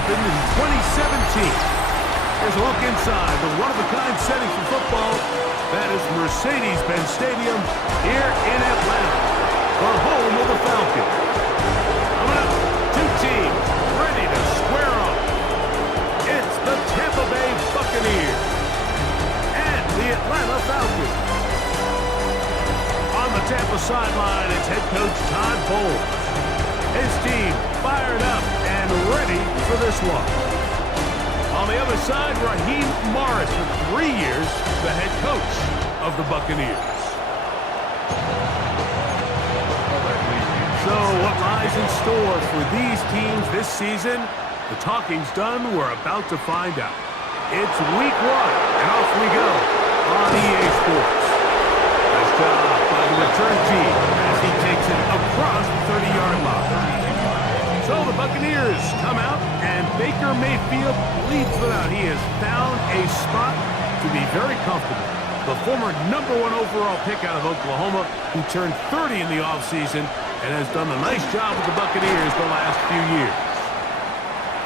opened in 2017. Here's a look inside the one-of-a-kind setting for football. That is Mercedes-Benz Stadium here in Atlanta, the home of the Falcons. Coming up, two teams ready to square off. It's the Tampa Bay Buccaneers and the Atlanta Falcons. On the Tampa sideline, it's head coach Todd Bowles. His team fired up and ready for this one. On the other side, Raheem Morris for 3 years, the head coach of the Buccaneers. So what lies in store for these teams this season? The talking's done. We're about to find out. It's week 1, and off we go on EA Sports. Nice job by the return team as he takes it across the 30-yard line. So the Buccaneers come out, and Baker Mayfield leads them out. He has found a spot to be very comfortable. The former #1 overall pick out of Oklahoma, who turned 30 in the offseason and has done a nice job with the Buccaneers the last few years.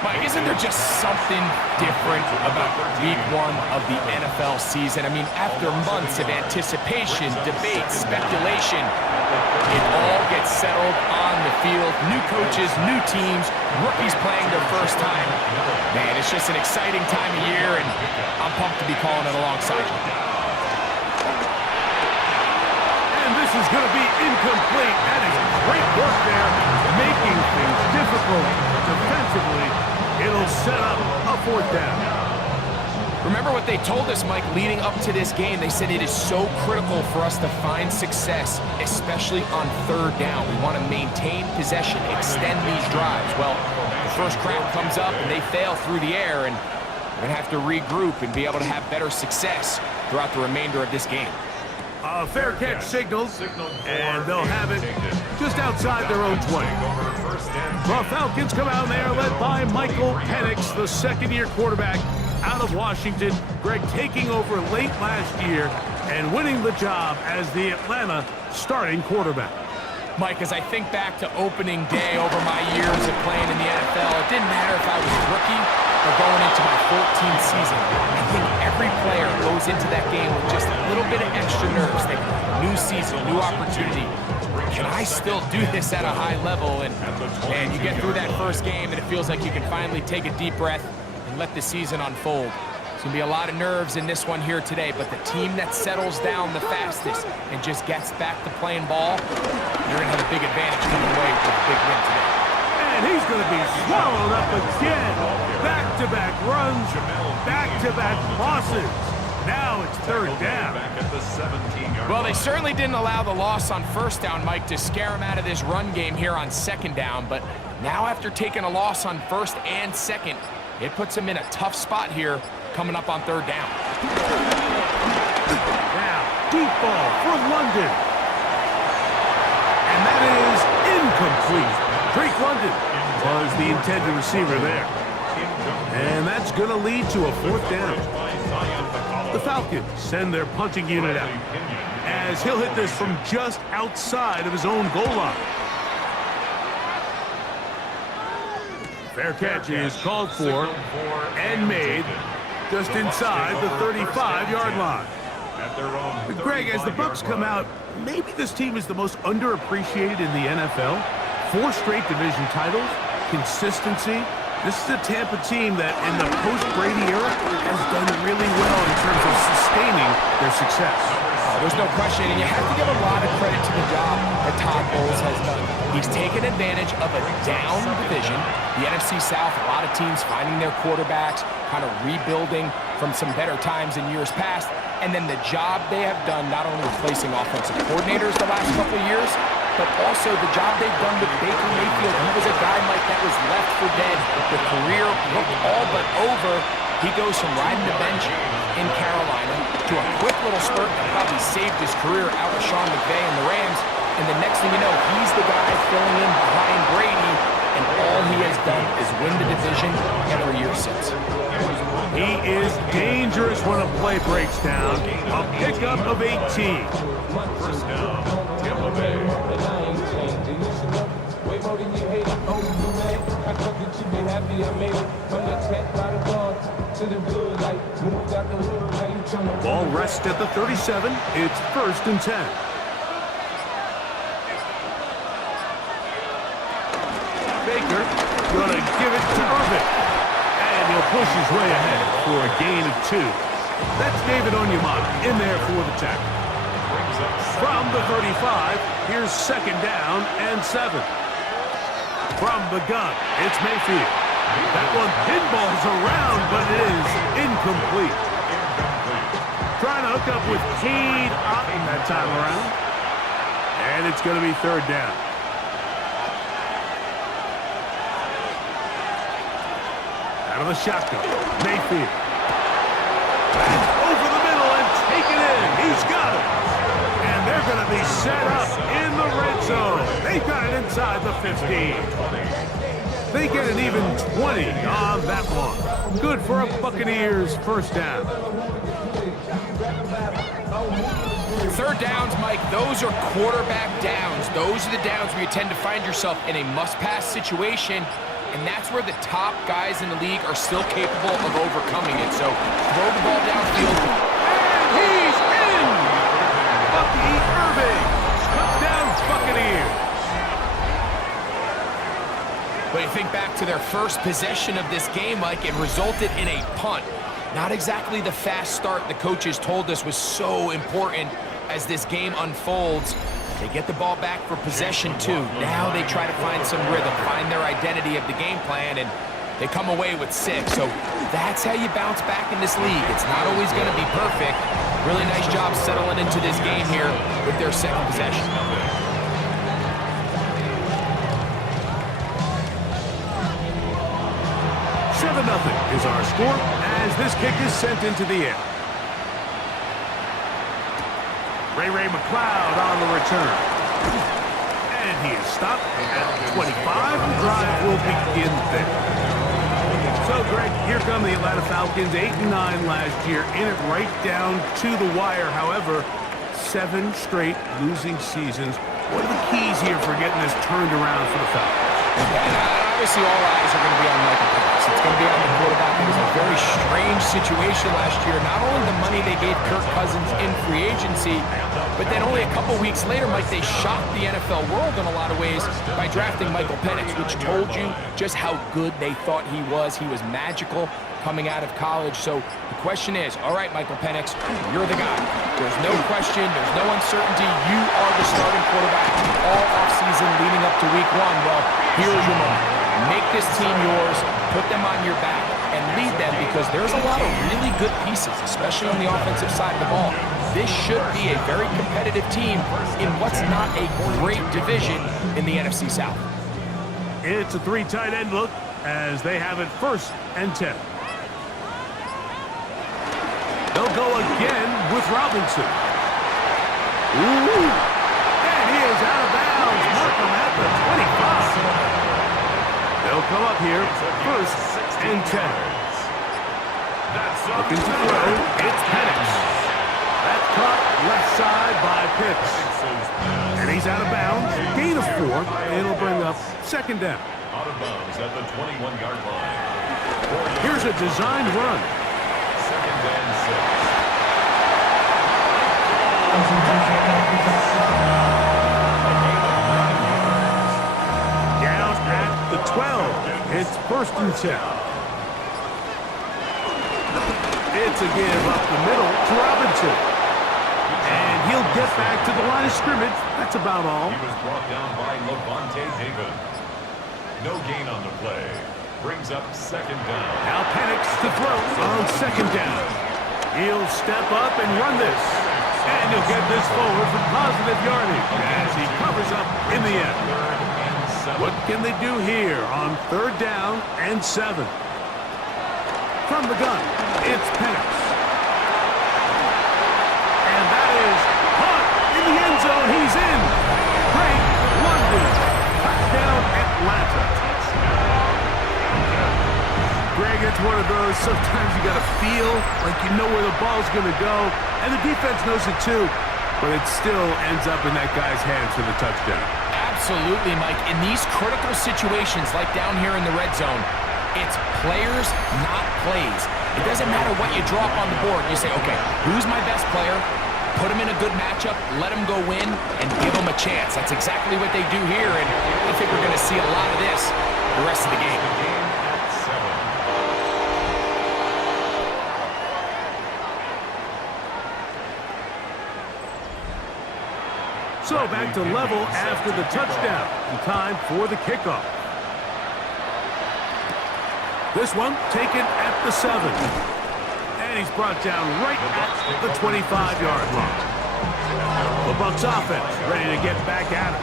Mike, isn't there just something different about week 1 of the NFL season? I mean, after months of anticipation, debate, speculation, it all gets settled on the field. New coaches, new teams, rookies playing their first time. Man, it's just an exciting time of year, and I'm pumped to be calling it alongside you. And this is going to be incomplete. That is great work there, making things difficult defensively. It'll set up a 4th down. Remember what they told us, Mike, leading up to this game. They said it is so critical for us to find success, especially on 3rd down. We want to maintain possession, extend these drives. Well, the first crack comes up and they fail through the air, and we're going to have to regroup and be able to have better success throughout the remainder of this game. A fair catch signals, and they'll have it just outside their own 20. The Falcons come out, and they are led by Michael Penix, the second-year quarterback out of Washington. Greg taking over late last year and winning the job as the Atlanta starting quarterback. Mike, as I think back to opening day over my years of playing in the NFL, it didn't matter if I was a rookie or going into my 14th season. I think every player goes into that game with just a little bit of extra nerves. They new season, new opportunity. Can I still do this at a high level? And you get through that first game, and it feels like you can finally take a deep breath and let the season unfold. There's going to be a lot of nerves in this one here today, but the team that settles down the fastest and just gets back to playing ball, you're going to have a big advantage coming away with a big win today. And he's going to be swallowed up again. Back-to-back runs, back-to-back losses. Now it's 3rd down. Well, they certainly didn't allow the loss on 1st down, Mike, to scare him out of this run game here on 2nd down. But now after taking a loss on 1st and 2nd, it puts him in a tough spot here coming up on 3rd down. Now, deep ball for London. And that is incomplete. Drake London was the intended receiver there. And that's going to lead to a 4th down. The Falcons send their punting unit out as he'll hit this from just outside of his own goal line. Fair catch is called for and made just inside the 35-yard line. Greg, as the Bucs come out, maybe this team is the most underappreciated in the NFL. 4 straight division titles, consistency. This is a Tampa team that in the post-Brady era has done really well in terms of sustaining their success. There's no question, and you have to give a lot of credit to the job that Todd Bowles has done. He's taken advantage of a down division, the NFC South, a lot of teams finding their quarterbacks, kind of rebuilding from some better times in years past, and then the job they have done not only replacing offensive coordinators the last couple of years, but also the job they've done with Baker Mayfield. He was a guy, Mike, that was left for dead. The career looked all but over. He goes from riding the bench in Carolina to a quick little spurt that probably saved his career out with Sean McVay and the Rams. And the next thing you know, he's the guy filling in behind Brady, and all he has done is win the division every year since. He is dangerous when a play breaks down. A pickup of 18. First down, Tampa Bay. Ball rests at the 37. It's 1st and 10. Baker gonna give it to Irvin. And he'll push his way ahead for a gain of 2. That's David Onyemata in there for the tackle. From the 35, here's 2nd down and 7. From the gun, it's Mayfield. That one pinballs around, but it is incomplete. Trying to hook up with Cade Otton that time around. And it's going to be 3rd down. Out of the shotgun, Mayfield. Back over the middle and take it in. He's got it. And they're going to be set up in the red zone. They got it inside the 15. They get an even 20 on that one. Good for a Buccaneers 1st down. 3rd downs, Mike, those are quarterback downs. Those are the downs where you tend to find yourself in a must-pass situation. And that's where the top guys in the league are still capable of overcoming it. So throw the ball downfield. And he's in! Bucky Irving. Touchdown Buccaneers. But you think back to their first possession of this game, Mike, it resulted in a punt. Not exactly the fast start the coaches told us was so important as this game unfolds. They get the ball back for possession 2. Now they try to find some rhythm, find their identity of the game plan, and they come away with 6. So that's how you bounce back in this league. It's not always going to be perfect. Really nice job settling into this game here with their 2nd possession. Nothing is our score as this kick is sent into the air. Ray McLeod on the return. And he is stopped at 25. The drive will begin there. So, Greg, here come the Atlanta Falcons, 8-9 last year, in it right down to the wire. However, 7 straight losing seasons. What are the keys here for getting this turned around for the Falcons? Obviously, all eyes are going to be on Michael Penix. It's going to be on the quarterback. It was a very strange situation last year. Not only the money they gave Kirk Cousins in free agency, but then only a couple weeks later, Mike, they shocked the NFL world in a lot of ways by drafting Michael Penix, which told you just how good they thought he was. He was magical coming out of college. So the question is, all right, Michael Penix, you're the guy. There's no question. There's no uncertainty. You are the starting quarterback all offseason leading up to week 1. Well, here's your moment. Make this team yours, put them on your back, and lead them because there's a lot of really good pieces, especially on the offensive side of the ball. This should be a very competitive team in what's not a great division in the NFC South. It's a 3 tight end look as they have it 1st and 10. They'll go again with Robinson. Ooh! And he is out of bounds. Markham at the 25. They'll come up here 1st and 10. Looking to throw. It's Penix. That's caught left side by Pitts. And he's out of bounds. Gain of 4. It'll bring up 2nd down. Out of bounds at the 21-yard line. Here's a designed run. 2nd and 6. Down at the 12. It's 1st and 10. It's a give up the middle to Robinson. And he'll get back to the line of scrimmage. That's about all. He was brought down by Levante David. No gain on the play. Brings up 2nd down. Now Penix to throw on 2nd down. He'll step up and run this. And he'll get this forward for positive yardage as he covers up in the end. What can they do here on 3rd down and 7? From the gun, it's Penix. And that is caught in the end zone. He's in. Great London. Touchdown Atlanta. Greg, it's one of those, sometimes you got to feel like you know where the ball's going to go, and the defense knows it too, but it still ends up in that guy's hands for the touchdown. Absolutely, Mike. In these critical situations, like down here in the red zone, It's players, not plays. It doesn't matter what you draw up on the board. You say, okay, who's my best player? Put him in a good matchup, let him go win, and give him a chance. That's exactly what they do here, and I think we're going to see a lot of this the rest of the game. So back to level after the touchdown, and time for the kickoff. This one taken at the 7. And he's brought down right at the 25-yard line. The Bucs offense ready to get back at it.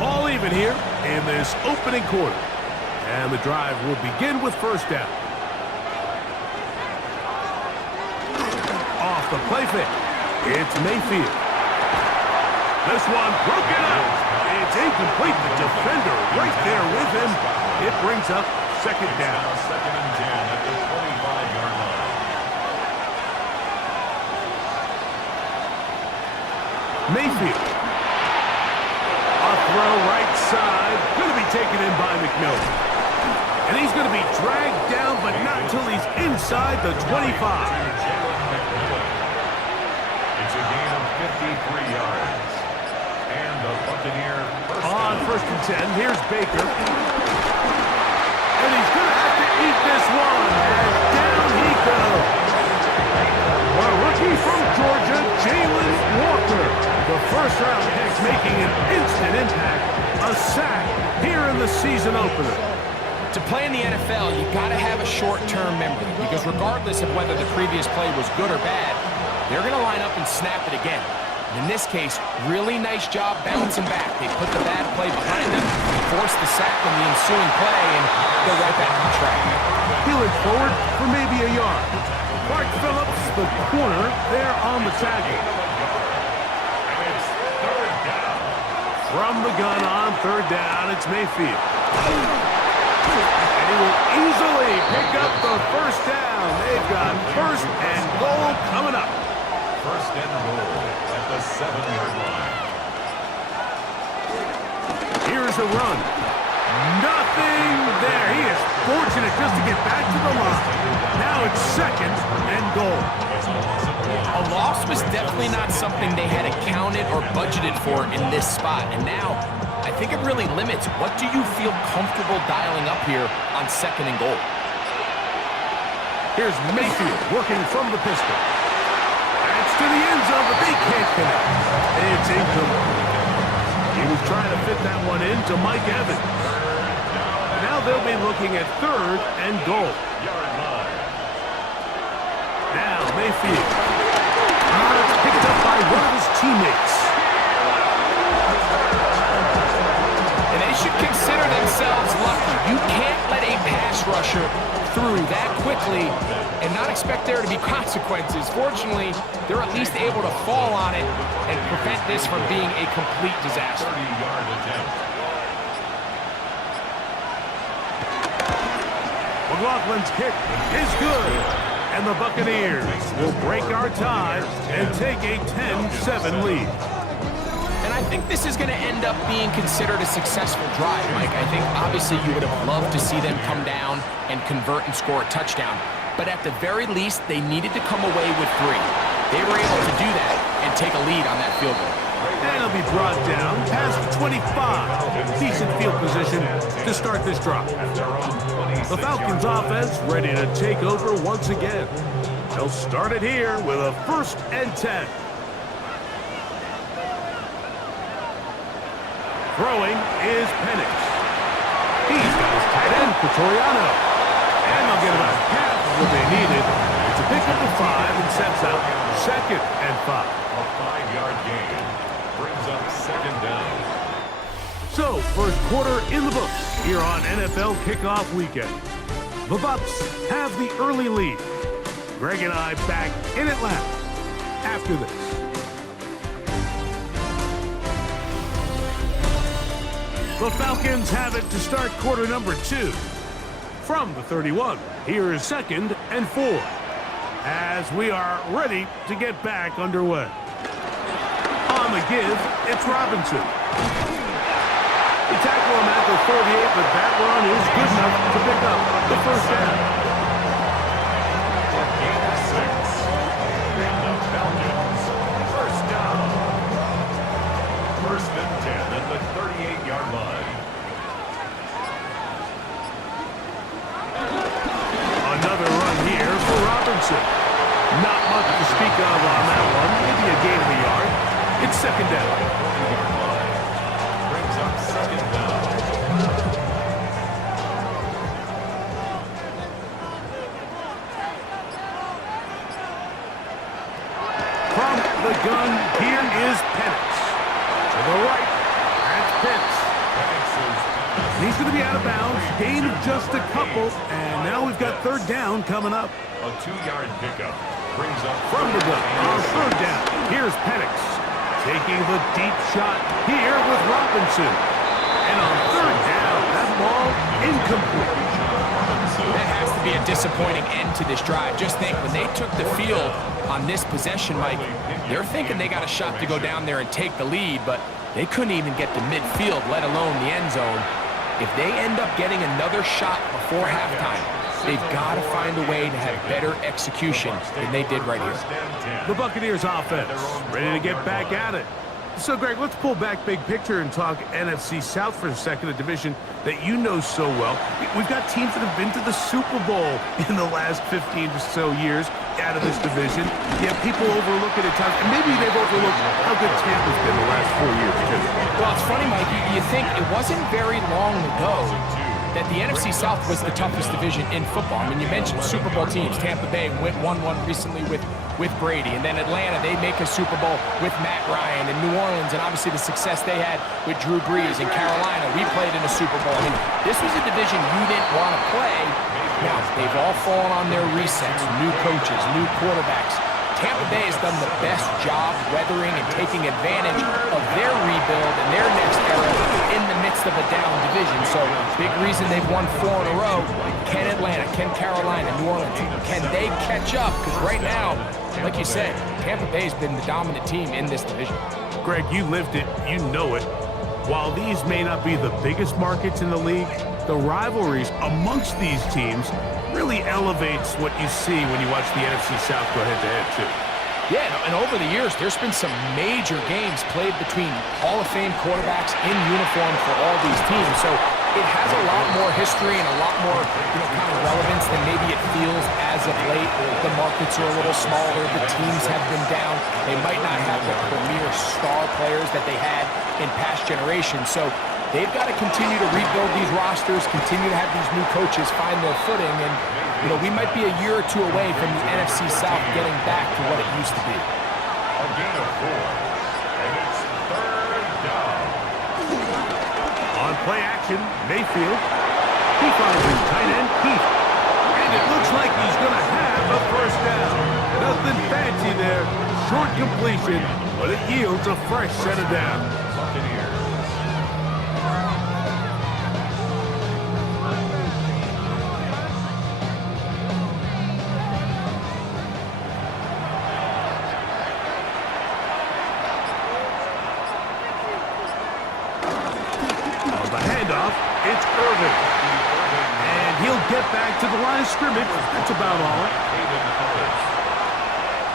All even here in this opening quarter. And the drive will begin with first down. Off the play fake. It's Mayfield. This one broken up. It's incomplete. The defender right there with him. It brings up second down. Second and 10 at the 25-yard line. Mayfield. A throw right side. Going to be taken in by McMillan. And he's going to be dragged down, but not until he's inside the 25. It's a gain of 53 yards. And the Buccaneer on first and 10, here's Baker. And he's going to have to eat this one. And down he goes. A rookie from Georgia, Jalen Walker. The first-round pick making an instant impact. A sack here in the season opener. To play in the NFL, you got to have a short-term memory, because regardless of whether the previous play was good or bad, they're going to line up and snap it again. In this case, really nice job bouncing back. They put the bad play behind them, forced the sack in the ensuing play, and they're right back on track. Peeling forward for maybe a yard. Clark Phillips, the corner, there on the tackle. It's third down. From the gun on third down, it's Mayfield. And he will easily pick up the first down. They've got first and goal coming up. First and goal at the 7-yard line. Here's a run. Nothing there. He is fortunate just to get back to the line. Now it's second and goal. A loss was definitely not something they had accounted or budgeted for in this spot. And now, I think it really limits what do you feel comfortable dialing up here on second and goal. Here's Mayfield working from the pistol. To the end zone, but they can't connect. It's incomplete. He was trying to fit that one into Mike Evans. Now they'll be looking at third and goal. Now Mayfield. It's picked up by one of his teammates. And they should consider themselves lucky. You can't let a pass rusher through that quickly and not expect there to be consequences. Fortunately, they're at least able to fall on it and prevent this from being a complete disaster. 30-yard attempt. McLaughlin's kick is good. And the Buccaneers will break our tie and take a 10-7 lead. And I think this is going to end up being considered a successful drive, Mike. I think obviously you would have loved to see them come down and convert and score a touchdown. But at the very least, they needed to come away with 3. They were able to do that and take a lead on that field goal. And it'll be brought down past the 25. Decent field position to start this drive. The Falcons offense ready to take over once again. They'll start it here with a first and 10. Throwing is Penix. He's got his tight end, Pretoriano. And they'll get about half what they needed. It's a pickup of 5 and sets out second and 5. A 5-yard gain brings up second down. So, first quarter in the books here on NFL Kickoff Weekend. The Bucs have the early lead. Greg and I back in Atlanta after this. The Falcons have it to start quarter number 2. From the 31, here is second and 4. As we are ready to get back underway. On the give, it's Robinson. He tackled him at the 38, but that run is good enough enough to pick up the first down. Gain of 6. And the Falcons, first down. First and 10 at the 38-yard line. Another run here for Robinson. Not much to speak of on that one. Maybe a gain of a yard. It's second down. Brings up second down. From the gun, here is Penix. To the right, that's Pitts. He's going to be out of bounds. Gain of just a couple. And now we've got third down coming up. A 2-yard pickup. Brings up From the gun, on third down, here's Penix. Taking the deep shot here with Robinson. And on third down, that ball incomplete. That has to be a disappointing end to this drive. Just think, when they took the field on this possession, Mike, they're thinking they got a shot to go down there and take the lead, but they couldn't even get to midfield, let alone the end zone. If they end up getting another shot before halftime, they've got to find a way to have better execution than they did right here. The Buccaneers offense ready to get back at it. So, Greg, let's pull back big picture and talk NFC South for a second, a division that you know so well. We've got teams that have been to the Super Bowl in the last 15 or so years out of this division. Yeah, people overlook it at times, and maybe they've overlooked how good Tampa's been the last 4 years, too. Well, it's funny, Mike, you think it wasn't very long ago that the NFC South was the toughest division in football. I mean, you mentioned Super Bowl teams. Tampa Bay won one recently with Brady. And then Atlanta, they make a Super Bowl with Matt Ryan. And New Orleans, and obviously the success they had with Drew Brees. And Carolina, we played in a Super Bowl. I mean, this was a division you didn't want to play. Now, they've all fallen on their resets. New coaches, new quarterbacks. Tampa Bay has done the best job weathering and taking advantage of their rebuild and their next era in the midst of a down division. So, big reason they've won 4 in a row. Can Atlanta, can Carolina, New Orleans, can they catch up? Because right now, like you said, Tampa Bay's been the dominant team in this division. Greg, you lived it. You know it. While these may not be the biggest markets in the league, the rivalries amongst these teams really elevates what you see when you watch the NFC South go head-to-head, too. Yeah, and over the years, there's been some major games played between Hall of Fame quarterbacks in uniform for all these teams. So it has a lot more history and a lot more, kind of relevance than maybe it feels as of late. The markets are a little smaller. The teams have been down. They might not have the premier star players that they had in past generations. So they've got to continue to rebuild these rosters, continue to have these new coaches find their footing, and we might be a year or two away from the NFC South getting back to what it used to be. A gain of 4, and it's third down. On play action, Mayfield. He finds his tight end, Keith. And it looks like he's going to have a first down. Nothing fancy there. Short completion, but it yields a fresh set of downs. Buccaneers. It's Irvin. And he'll get back to the line of scrimmage. That's about all.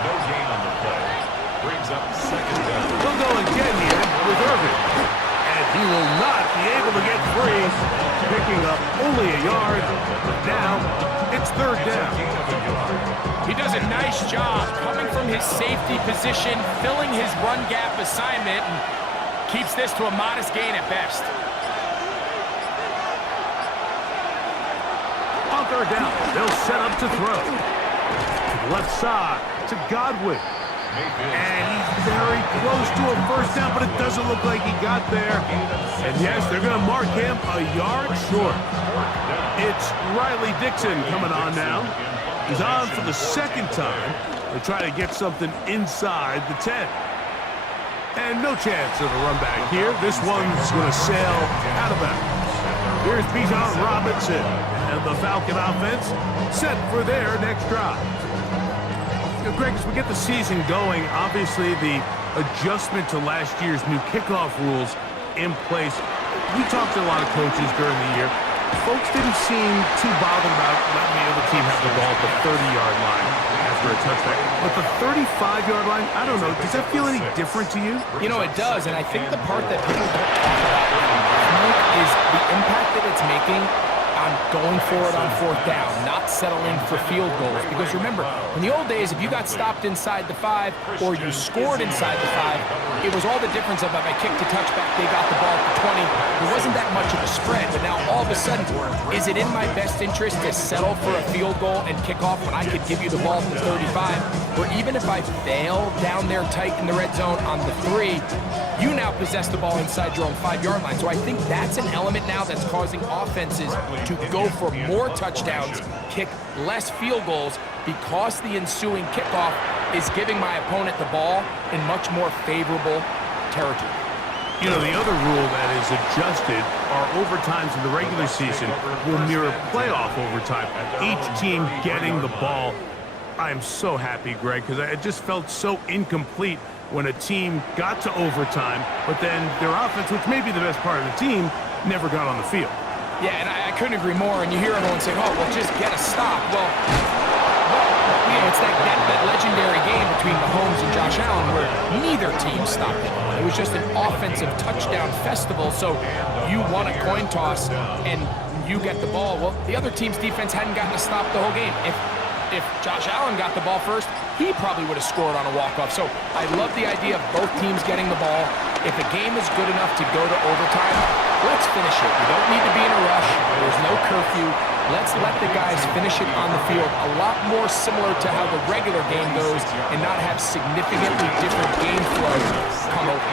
No gain on the play. Brings up second down. We'll go again here with Irvin. And he will not be able to get free. Picking up only a yard. Now, it's third down. He does a nice job coming from his safety position, filling his run gap assignment, and keeps this to a modest gain at best. On third down, they'll set up to throw. To the left side, to Godwin. And he's very close to a first down, but it doesn't look like he got there. And yes, they're going to mark him a yard short. It's Riley Dixon coming on now. He's on for the second time. They're trying to get something inside the 10. And no chance of a run back here. This one's going to sail out of bounds. Here's Bijan Robinson, and the Falcon offense set for their next drive. Greg, as we get the season going, obviously the adjustment to last year's new kickoff rules in place. We talked to a lot of coaches during the year. folks didn't seem too bothered about letting the other team have the ball at the 30-yard line after a touchback. But the 35-yard line, I don't know, does that feel any different to you? You know, it does, and I think the part that people don't talk about is the impact that it's making on going for it on fourth down, not settling for field goals. Because remember, in the old days, if you got stopped inside the 5 or you scored inside the 5, it was all the difference of if I kicked a touchback, they got the ball at the 20. There wasn't that much of a spread, but now all of a sudden, is it in my best interest to settle for a field goal and kick off when I could give you the ball at the 35? Or even if I fail down there tight in the red zone on the 3, you now possess the ball inside your own 5-yard line. So I think that's an element now that's causing offenses to go for more touchdowns, kick less field goals, because the ensuing kickoff is giving my opponent the ball in much more favorable territory. You know, the other rule that is adjusted are overtimes in the regular season will mirror playoff overtime, each team getting the ball. I am so happy, Greg, because I just felt so incomplete when a team got to overtime, but then their offense, which may be the best part of the team, never got on the field. Yeah, and I couldn't agree more. And you hear everyone saying, oh, well, just get a stop. Well, you know, it's that legendary game between Mahomes and Josh Allen where neither team stopped it. It was just an offensive touchdown festival. So you won a coin toss and you get the ball. Well, the other team's defense hadn't gotten a stop the whole game. If Josh Allen got the ball first, he probably would have scored on a walk-off. So I love the idea of both teams getting the ball. If a game is good enough to go to overtime, let's finish it. We don't need to be in a rush. There's no curfew. Let's let the guys finish it on the field. A lot more similar to how the regular game goes and not have significantly different game flow come over.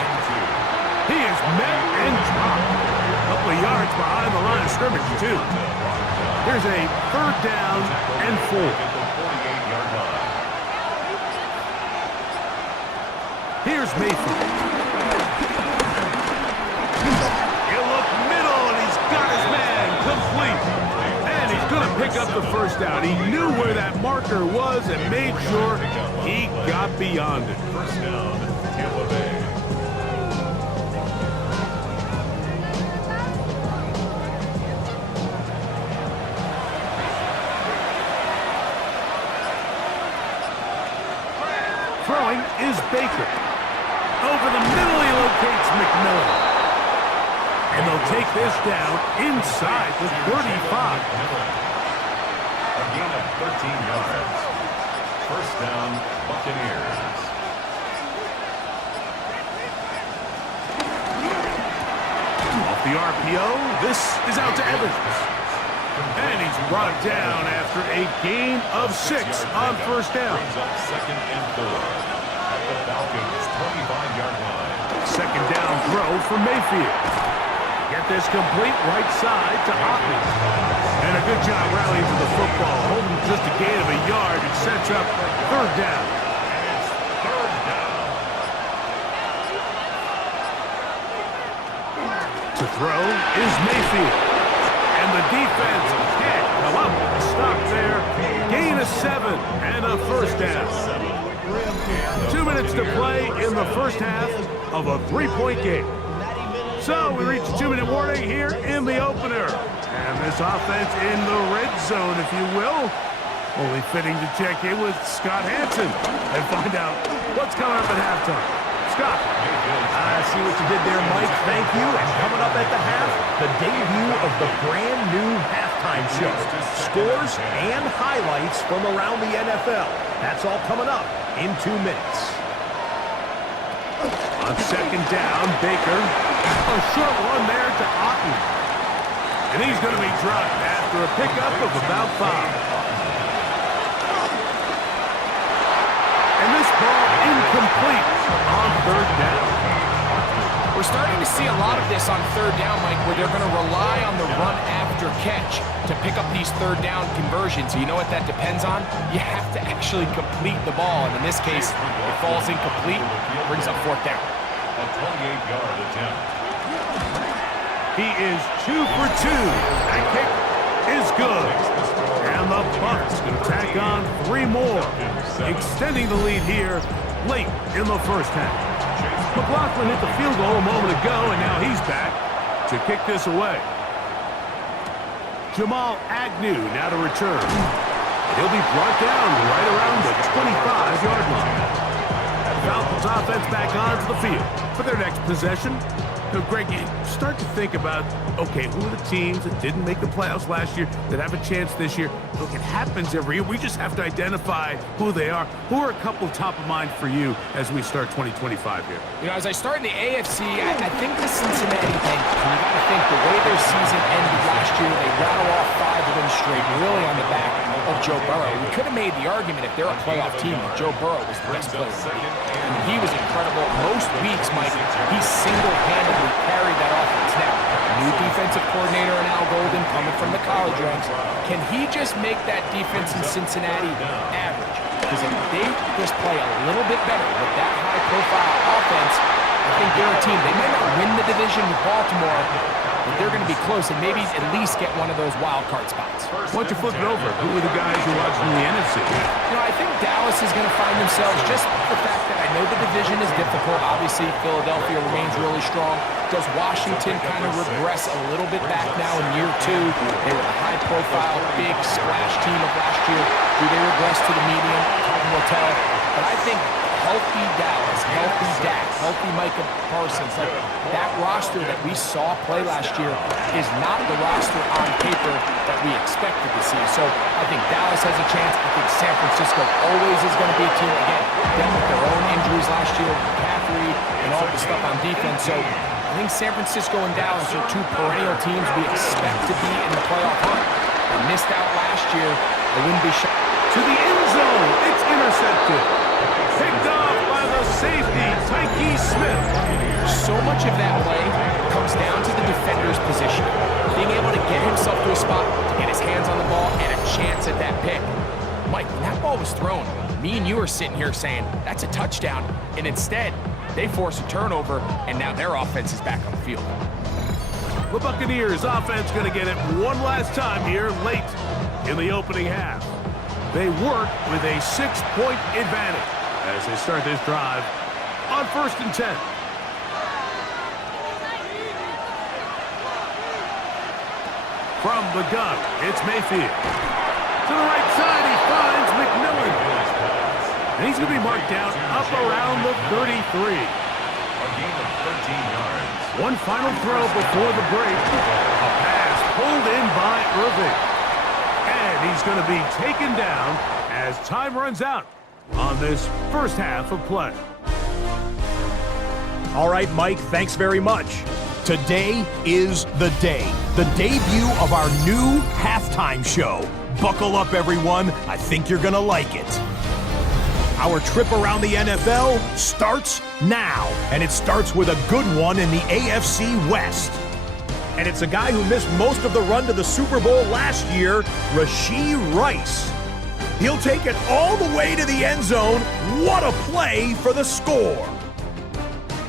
He is met and dropped. A couple of yards behind the line of scrimmage, too. Here's a 3rd down and 4. Here's Mayfield. He'll look middle, and he's got his man complete. And he's going to pick up the first down. He knew where that marker was and made sure he got beyond it. First down, Tampa Bay. Throwing is Baker. Over the middle, he locates McMillan. And they'll take this down inside the 35. A gain of 13 yards. First down, Buccaneers. Off the RPO, this is out to Evans. And he's brought down after a gain of 6 on first down. Brings up 2nd and 4 at the Falcons' 25-yard line. Second down throw for Mayfield. Get this complete right side to Otley. And a good job rallying for the football. Holding just a gain of a yard. It sets up 3rd down. It's 3rd down. To throw is Mayfield. And the defense can't come up with a stop there. Gain of 7 and a first down. 2 minutes to play in the first half of a 3-point game. So we reach a 2-minute warning here in the opener. And this offense in the red zone, if you will. Only fitting to check in with Scott Hansen and find out what's coming up at halftime. Scott. I see what you did there, Mike. Thank you. And coming up at the half, the debut of the brand new halftime show. Scores and highlights from around the NFL. That's all coming up in 2 minutes. On second down, Baker. A short one there to Otten. And he's going to be dropped after a pickup of about 5. And this ball incomplete on 3rd down. We're starting to see a lot of this on 3rd down, Mike, where they're going to rely on the run after catch to pick up these 3rd down conversions. So you know what that depends on? You have to actually complete the ball. And in this case, it falls incomplete, brings up 4th down. A 28-yard attempt. He is 2 for 2. That kick is good. And the Bucs going to tack on 3 more, extending the lead here late in the first half. McLaughlin hit the field goal a moment ago, and now he's back to kick this away. Jamal Agnew now to return. He'll be brought down right around the 25-yard line. Falcons offense back onto the field for their next possession. So, Greg, you start to think about, okay, who are the teams that didn't make the playoffs last year that have a chance this year? Look, it happens every year. We just have to identify who they are. Who are a couple top of mind for you as we start 2025 here? You know, as I start in the AFC, I think the Cincinnati Bengals, you got to think the way their season ended last year, they rattle off 5 wins straight, really on the back of Joe Burrow. We could have made the argument if they're a playoff team that Joe Burrow was the best player in the league. I mean, he was incredible. Most weeks, Mike, he single-handedly carried that offense. Now, new defensive coordinator in Al Golden coming from the college ranks. Can he just make that defense in Cincinnati average? Because if they just play a little bit better with that high-profile offense, I think they're a team. They may not win the division with Baltimore, but they're going to be close and maybe at least get one of those wild card spots. Why don't you flip it over? Who are the guys you're watching in the NFC? You know, I think Dallas is going to find themselves, just the fact that I know the division is difficult. Obviously, Philadelphia remains really strong. Does Washington kind of regress a little bit back now in year 2? They were the high-profile, big splash team of last year. Do they regress to the median? Time will tell. But I think healthy Dallas, healthy Dak, healthy Micah Parsons, like that roster that we saw play last year is not the roster on paper that we expected to see. So I think Dallas has a chance. I think San Francisco always is going to be a team, again, them with their own injuries last year, McCaffrey and all the stuff on defense. So I think San Francisco and Dallas are 2 perennial teams we expect to be in the playoff hunt. They missed out last year. I wouldn't be shocked. To the end zone. It's intercepted. Picked off by the safety, Tyke Smith. So much of that play comes down to the defender's position. Being able to get himself to a spot, to get his hands on the ball, and a chance at that pick. Mike, when that ball was thrown, me and you are sitting here saying, that's a touchdown. And instead, they force a turnover, and now their offense is back on the field. The Buccaneers offense going to get it one last time here late in the opening half. They work with a 6-point advantage as they start this drive on 1st and 10. From the gun, it's Mayfield. To the right side, he finds McMillan. And he's going to be marked down up around the 33. A gain of 13 yards. One final throw before the break. A pass pulled in by Irving. And he's going to be taken down as time runs out on this first half of play. All right, Mike, thanks very much. Today is the day, the debut of our new halftime show. Buckle up, everyone. I think you're going to like it. Our trip around the NFL starts now, and it starts with a good one in the AFC West. And it's a guy who missed most of the run to the Super Bowl last year, Rashee Rice. He'll take it all the way to the end zone. What a play for the score.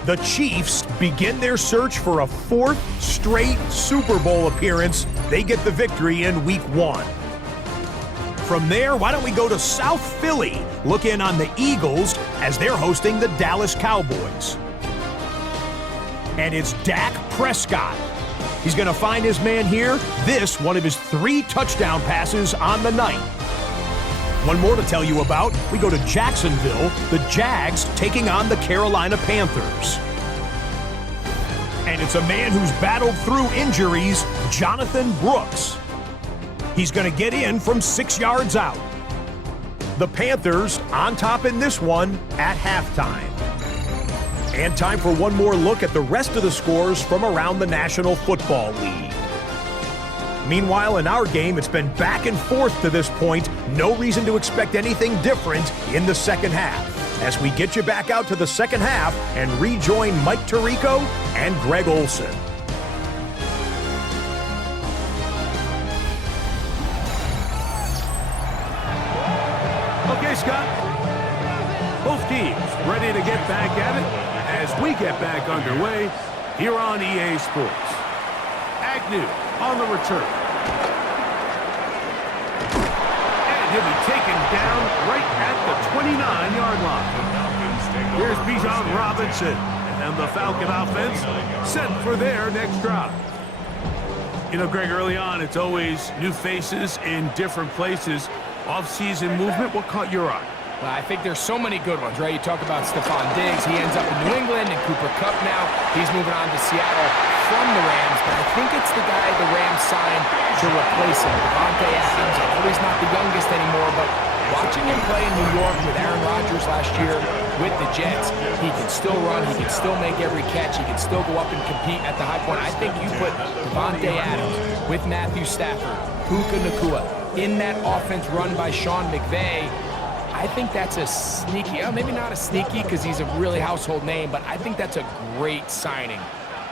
The Chiefs begin their search for a 4th straight Super Bowl appearance. They get the victory in Week 1. From there, why don't we go to South Philly, look in on the Eagles as they're hosting the Dallas Cowboys. And it's Dak Prescott. He's going to find his man here. This, one of his 3 touchdown passes on the night. One more to tell you about. We go to Jacksonville, the Jags taking on the Carolina Panthers. And it's a man who's battled through injuries, Jonathan Brooks. He's going to get in from 6 yards out. The Panthers on top in this one at halftime. And time for one more look at the rest of the scores from around the National Football League. Meanwhile, in our game, it's been back and forth to this point. No reason to expect anything different in the second half, as we get you back out to the second half and rejoin Mike Tirico and Greg Olson. Okay, Scott. Both teams ready to get back at it as we get back underway here on EA Sports. Agnew on the return. And he'll be taken down right at the 29-yard line. Here's Bijan Robinson and the Falcon offense set for their next drive. You know, Greg, early on, it's always new faces in different places. Off-season movement, what caught your eye? Well, I think there's so many good ones, right? You talk about Stephon Diggs. He ends up in New England, and Cooper Kupp now. He's moving on to Seattle from the Rams, but I think it's the guy the Rams signed to replace him, Davante Adams. I know he's not the youngest anymore, but watching him play in New York with Aaron Rodgers last year with the Jets, he can still run, he can still make every catch, he can still go up and compete at the high point. I think you put Davante Adams with Matthew Stafford, Puka Nacua, in that offense run by Sean McVay. I think that's a sneaky, maybe not a sneaky because he's a really household name, but I think that's a great signing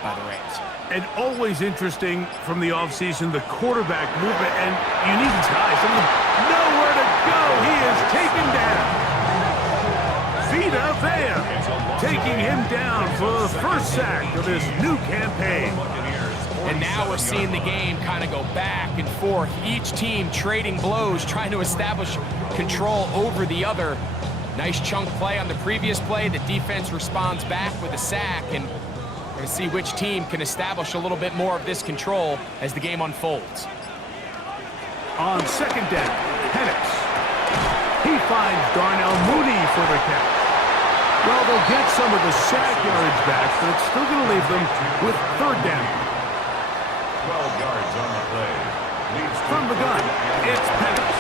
by the Rams. And always interesting from the offseason, the quarterback movement, and you need guys. I mean, nowhere to go. He is taken down. Vita Vea taking him down for the first sack of this new campaign. And now we're seeing the game kind of go back and forth. Each team trading blows, trying to establish control over the other. Nice chunk play on the previous play. The defense responds back with a sack, and we're going to see which team can establish a little bit more of this control as the game unfolds. On second down, Penix. He finds Darnell Mooney for the catch. Well, they'll get some of the sack yardage back, but it's still going to leave them with third down. 12 yards on the play. From the gun, it's Penix.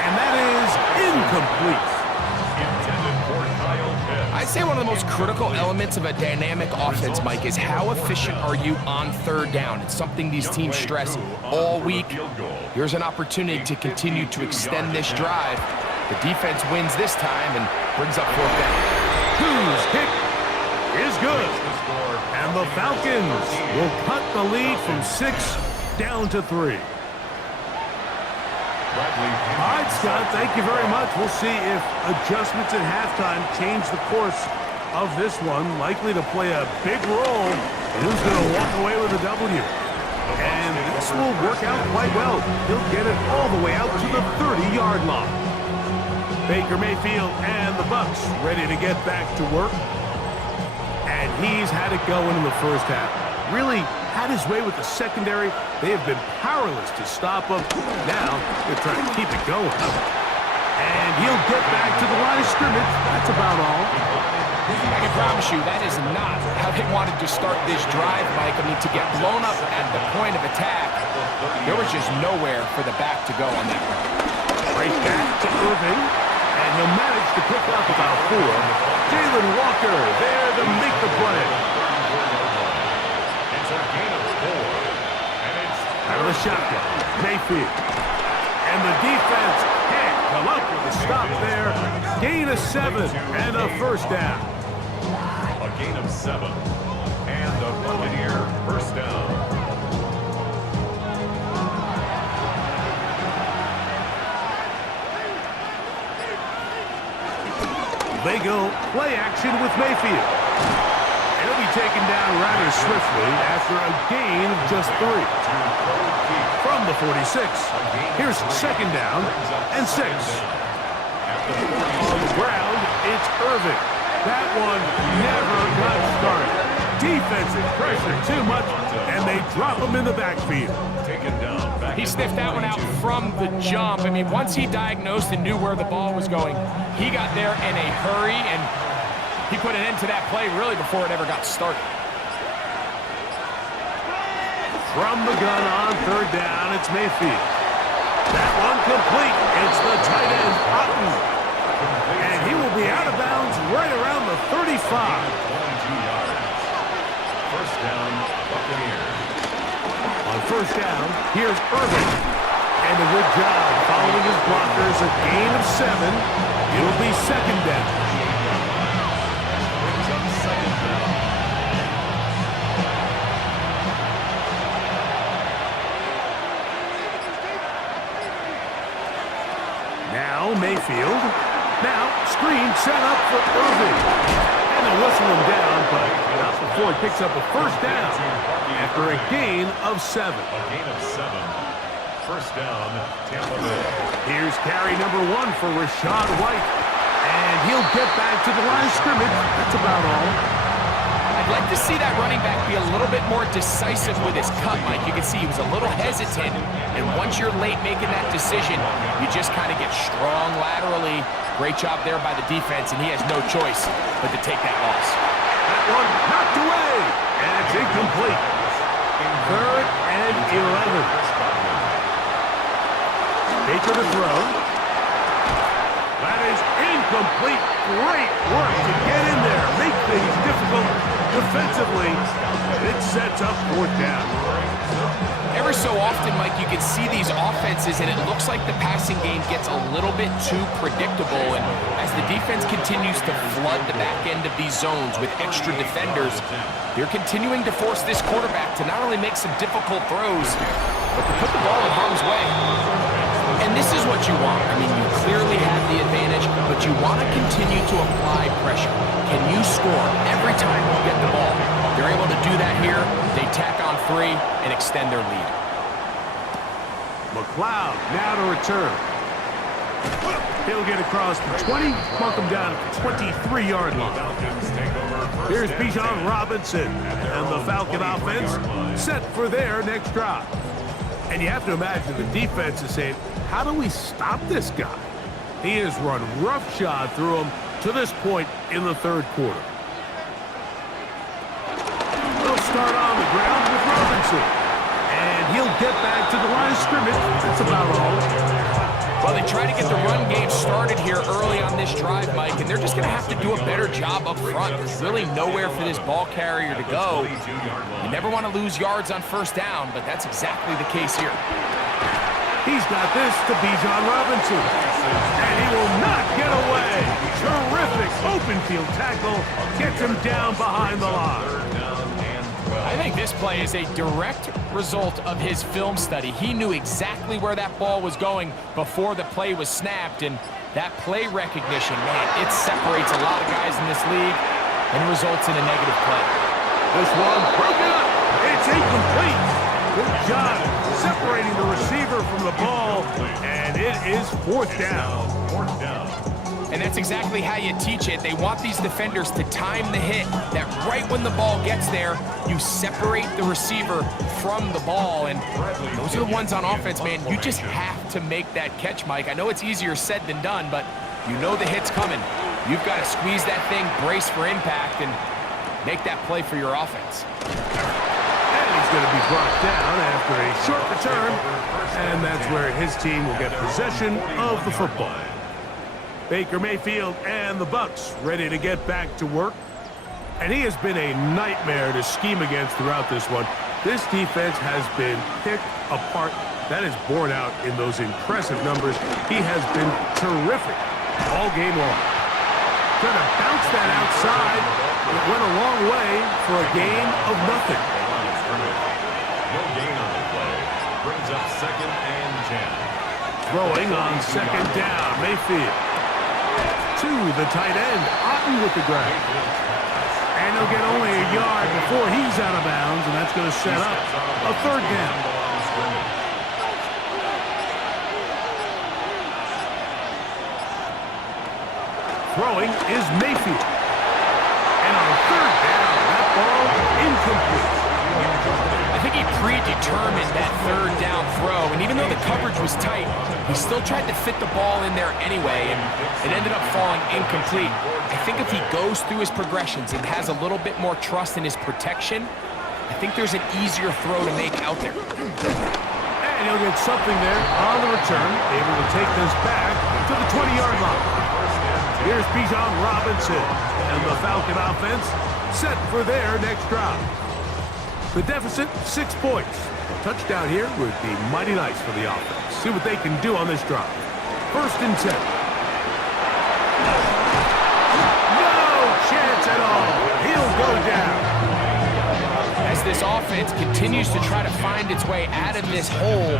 And that is incomplete. Intended for Kyle Pitts. I'd say one of the most critical elements of a dynamic offense, Mike, is how efficient are you on third down? It's something these teams stress all week. Here's an opportunity to continue to extend this drive. The defense wins this time and brings up fourth down. Whose kick is good. And the Falcons will cut the lead from 6 down to 3. All right, Scott, thank you very much. We'll see if adjustments at halftime change the course of this one. Likely to play a big role in who's going to walk away with a W. And this will work out quite well. He'll get it all the way out to the 30-yard line. Baker Mayfield and the Bucs ready to get back to work. And he's had it going in the first half. Really had his way with the secondary. They have been powerless to stop him. Now they're trying to keep it going. And he'll get back to the line of scrimmage. That's about all. I can promise you that is not how they wanted to start this drive, Mike. I mean, to get blown up at the point of attack, there was just nowhere for the back to go on that one. Right back to Irving. And he'll manage to pick up about 4. Jalen Walker there to make the play. It's a gain of 4. And it's out of the shotgun, Mayfield. And the defense can't come up with a stop there. Gain of 7 and a first down. a gain of 7. And the Buccaneer first down. They go play action with Mayfield. And he'll be taken down rather swiftly after a gain of just 3. From the 46. Here's second down and 6. On the ground, it's Irving. That one never got started. Defensive pressure too much, and they drop him in the backfield. Taken down. He sniffed that one out from the jump. I mean, once he diagnosed and knew where the ball was going, he got there in a hurry, and he put an end to that play really before it ever got started. From the gun on third down, it's Mayfield. That one complete. It's the tight end, Otten. And he will be out of bounds right around the 35. 22 yards. First down, Buccaneers. On first down, here's Irving. And a good job following his blockers. A gain of 7. It'll be second down. Brings up second down. Now Mayfield. Now screen set up for Irving. And they'll whistle him down, but not before he picks up a first down after a gain of 7. A gain of 7. First down, Tampa Bay. Here's carry number 1 for Rachaad White. And he'll get back to the line of scrimmage. That's about all. I I'd like to see that running back be a little bit more decisive with his cut, Mike. You can see he was a little hesitant, and once you're late making that decision, you just kind of get strong laterally. Great job there by the defense, and he has no choice but to take that loss. That one knocked away, and it's incomplete. 3rd and 11. Baker to throw. That is incomplete. Great work to get in there. Make things difficult defensively. It sets up 4th down. Every so often, Mike, you can see these offenses, and it looks like the passing game gets a little bit too predictable. And as the defense continues to flood the back end of these zones with extra defenders, they're continuing to force this quarterback to not only make some difficult throws, but to put the ball in harm's way. And this is what you want. I mean, you clearly have the advantage, but you want to continue to apply pressure. Can you score every time you get the ball? They're able to do that here. They tack on 3 and extend their lead. McLeod now to return. He'll get across the 20, mark him down at the 23-yard line. Here's Bijan Robinson, and the Falcon offense set for their next drive. And you have to imagine the defense is saying, how do we stop this guy? He has run roughshod through him to this point in the 3rd quarter. They'll start on the ground with Robinson. And he'll get back to the line of scrimmage. That's about all. Well, they try to get the run game started here early on this drive, Mike, and they're just going to have to do a better job up front. There's really nowhere for this ball carrier to go. You never want to lose yards on 1st down, but that's exactly the case here. He's got this to Bijan Robinson. And he will not get away. Terrific open field tackle. Gets him down behind the line. I think this play is a direct result of his film study. He knew exactly where that ball was going before the play was snapped, and that play recognition, man, it separates a lot of guys in this league and results in a negative play. This one broken up. It's incomplete. Good job separating the receiver from the ball, and it is 4th down. 4th down. And that's exactly how you teach it. They want these defenders to time the hit, that right when the ball gets there, you separate the receiver from the ball. And those are the ones on offense, man. You just have to make that catch, Mike. I know it's easier said than done, but you know the hit's coming. You've got to squeeze that thing, brace for impact, and make that play for your offense. And he's going to be brought down after a short return, and that's where his team will get possession of the football. Baker Mayfield and the Bucs ready to get back to work. And he has been a nightmare to scheme against throughout this one. This defense has been picked apart. That is borne out in those impressive numbers. He has been terrific all game long. Trying to bounce that outside. It went a long way for a gain of nothing. No gain on the play. Brings up 2nd and 10. Throwing on 2nd down, Mayfield. To the tight end, Otten with the grab. And he'll get only a yard before he's out of bounds, and that's going to set up a 3rd down. Throwing is Mayfield. And on 3rd down, that ball incomplete. I think he predetermined that 3rd down throw, and even though the coverage was tight, he still tried to fit the ball in there anyway, and it ended up falling incomplete. I think if he goes through his progressions and has a little bit more trust in his protection, I think there's an easier throw to make out there. And he'll get something there on the return, able to take this back to the 20-yard line. Here's Bijan Robinson, and the Falcon offense set for their next drive. The deficit, 6 points. A touchdown here would be mighty nice for the offense. See what they can do on this drive. 1st and 10. No chance at all. He'll go down. As this offense continues to try to find its way out of this hole,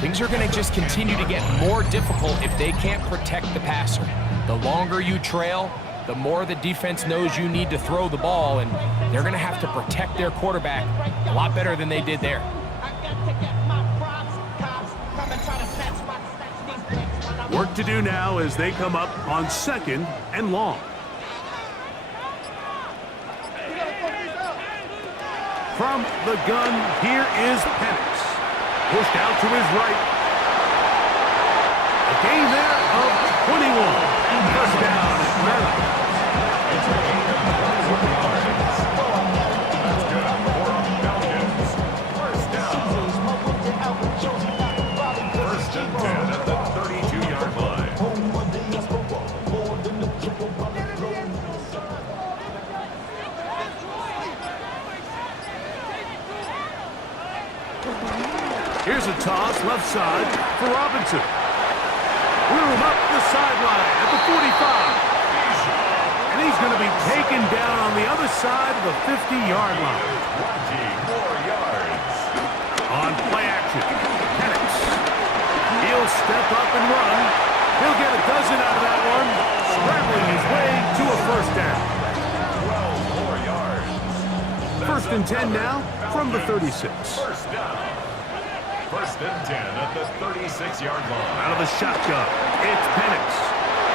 things are going to just continue to get more difficult if they can't protect the passer. The longer you trail, the more the defense knows you need to throw the ball, and they're going to have to protect their quarterback a lot better than they did there. Work to do now as they come up on 2nd and long. From the gun, here is Penix. Pushed out to his right. A gain there of 21. First down, Atlanta. First and 10 at the 32-yard line. Here's a toss left side for Robinson. Room up the sideline at the 45. And he's going to be taken down on the other side of the 50-yard line. 20 more yards. On play action, Penix. He'll step up and run. He'll get a dozen out of that one, scrambling his way to a first down. 12 more yards. First and 10 now from the 36. First down. First and 10 at the 36-yard line. Out of the shotgun, it's Penix.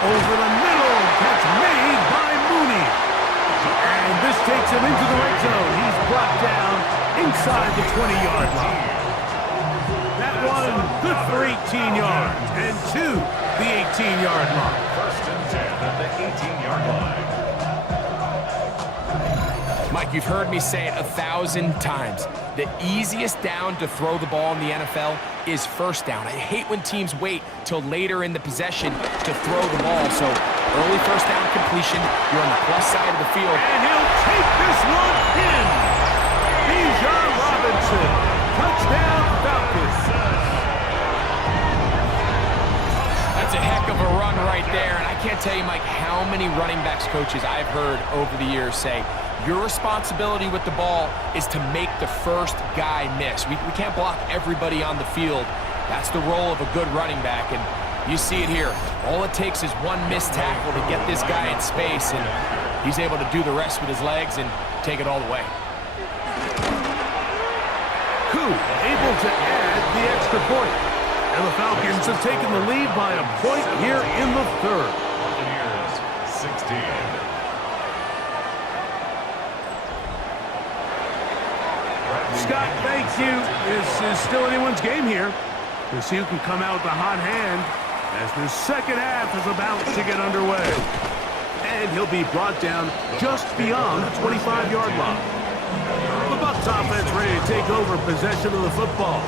Over the middle, catch made by Mooney. And this takes him into the red zone. He's brought down inside the 20-yard line. That one, good for 18 yards, and to the 18-yard line. First and 10 at the 18-yard line. Mike, you've heard me say it 1,000 times. The easiest down to throw the ball in the NFL is first down. I hate when teams wait till later in the possession to throw the ball. So early first down completion, you're on the plus side of the field. And he'll take this one in. Bijan Robinson, touchdown Falcons. That's a heck of a run right there. And I can't tell you, Mike, how many running backs coaches I've heard over the years say, your responsibility with the ball is to make the first guy miss. We can't block everybody on the field. That's the role of a good running back, and you see it here. All it takes is one missed tackle to get this guy in space, and he's able to do the rest with his legs and take it all the way. Koo able to add the extra point. And the Falcons have taken the lead by a point here in the third. Buccaneers, 16. Scott, thank you. This is still anyone's game here. We'll see who can come out with the hot hand as the second half is about to get underway. And he'll be brought down just beyond the 25-yard line. The Bucs offense ready to take over possession of the football.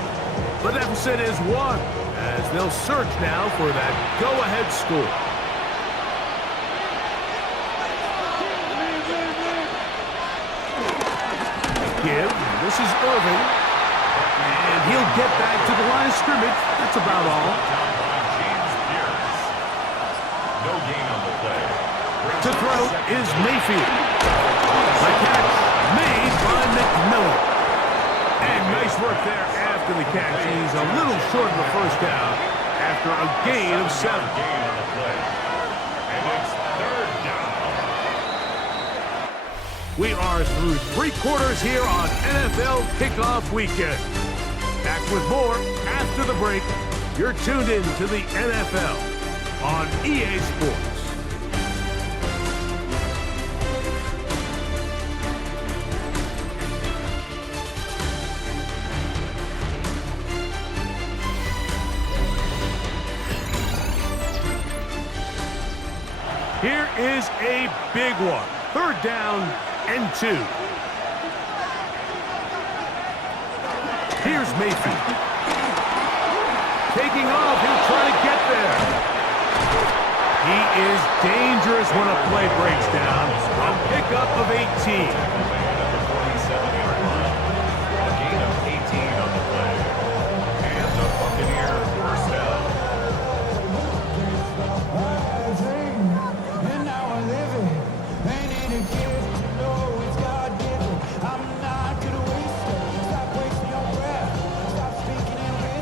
The deficit is 1 as they'll search now for that go-ahead score. Give. This is Irving. And he'll get back to the line of scrimmage. That's about all. No gain on the play. To throw is Mayfield. The catch made by McMillan. And nice work there after the catch. He's a little short of the first down after a gain of 7. Gain on the play. And it's third down. We are through 3 quarters here on NFL Kickoff Weekend. Back with more after the break. You're tuned in to the NFL on EA Sports. Here is a big one. Third down and 2. Here's Mayfield. Taking off, he'll try to get there. He is dangerous when a play breaks down. A pickup of 18. At the 47-yard line. A gain of 18 on the play. And the Buccaneer first down.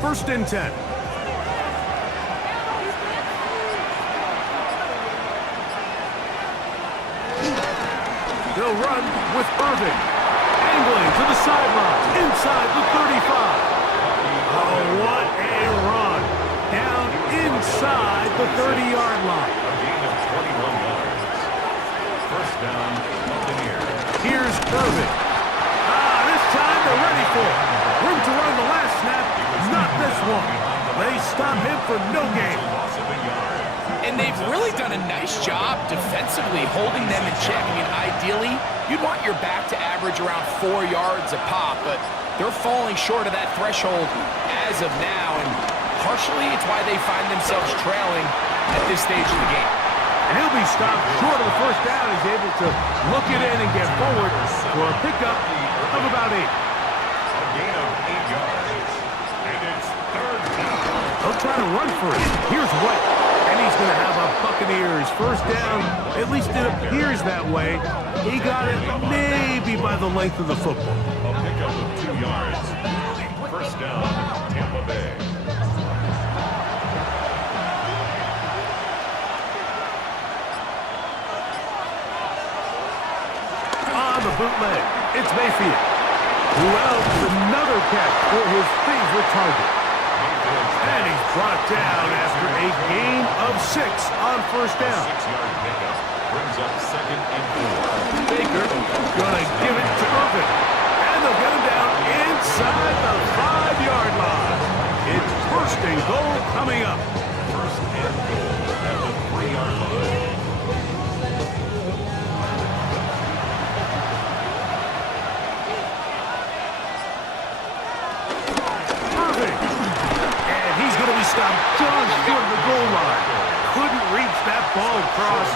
First and 10. They'll run with Irving. Angling to the sideline. Inside the 35. Oh, what a run. Down inside the 30-yard line. A gain of 21 yards. First down, Buccaneers. Here's Irving. This time And they're ready for it. Room to run the last snap. Not this one. They stop him for no gain. And they've really done a nice job defensively holding them in check. I mean, ideally, you'd want your back to average around 4 yards a pop, but they're falling short of that threshold as of now, and partially it's why they find themselves trailing at this stage of the game. And he'll be stopped short of the first down. He's able to look it in and get forward for a pickup of about 8. A gain of 8 yards. And it's third down. They'll try to run for it. Here's White. And he's going to have a Buccaneers first down. At least it appears that way. He got it maybe by the length of the football. A pickup of 2 yards. First down, Tampa Bay. On the bootleg, it's Mayfield. Who else? Another catch for his favorite target. And he's brought down after a gain of 6 on first down. 6-yard pickup brings up 2nd and 4. Baker gonna give it to Irvin. And they'll get him down inside the 5-yard line. It's first and goal coming up. First and goal at the 3-yard line. Stopped just short of the goal line. Couldn't reach that ball across.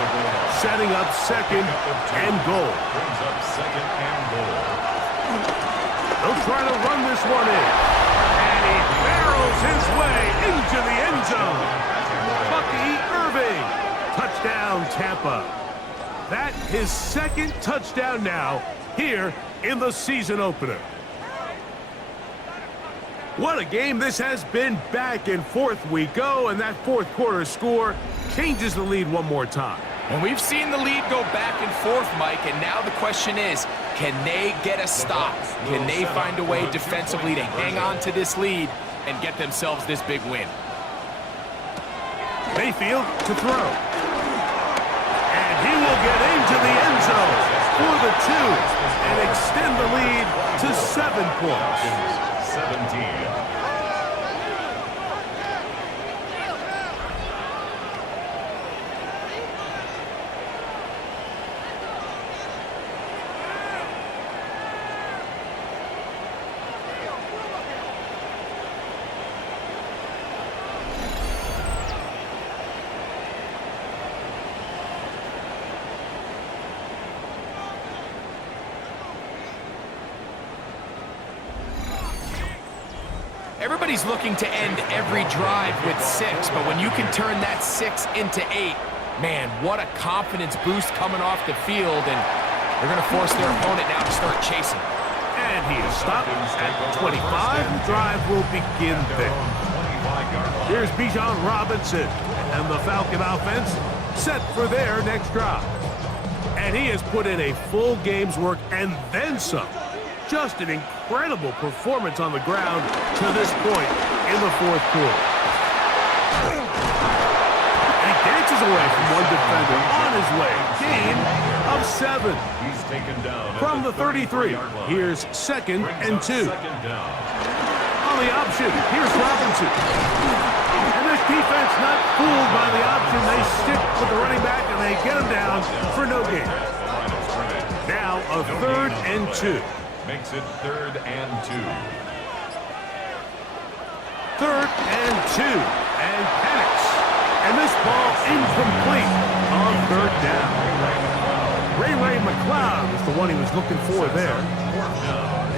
Setting up 2nd and goal. Brings up 2nd and goal. They'll try to run this one in. And he barrels his way into the end zone. Bucky Irving. Touchdown, Tampa. That his 2nd touchdown now here in the season opener. What a game this has been. Back and forth we go, and that fourth quarter score changes the lead one more time. And we've seen the lead go back and forth, Mike, and now the question is, can they get a stop? Can they find a way defensively to hang on to this lead and get themselves this big win? Mayfield to throw. And he will get into the end zone for the 2 and extend the lead to 7 points. 17. Everybody's looking to end every drive with 6, but when you can turn that 6 into 8, man, what a confidence boost coming off the field, and they're going to force their opponent now to start chasing. And he is stopped at 25. The drive will begin there. Here's Bijan Robinson, and the Falcon offense set for their next drive. And he has put in a full game's work and then some. Just an incredible performance on the ground to this point in the fourth quarter. And he dances away from one defender on his way. Gain of 7. He's taken down From the 33, here's 2nd and 2. On the option, here's Robinson. And this defense not fooled by the option. They stick with the running back and they get him down for no gain. Now a 3rd and 2. Makes it 3rd and 2. 3rd and 2. And panics. And this ball incomplete on 3rd down. Ray McLeod is the one he was looking for there.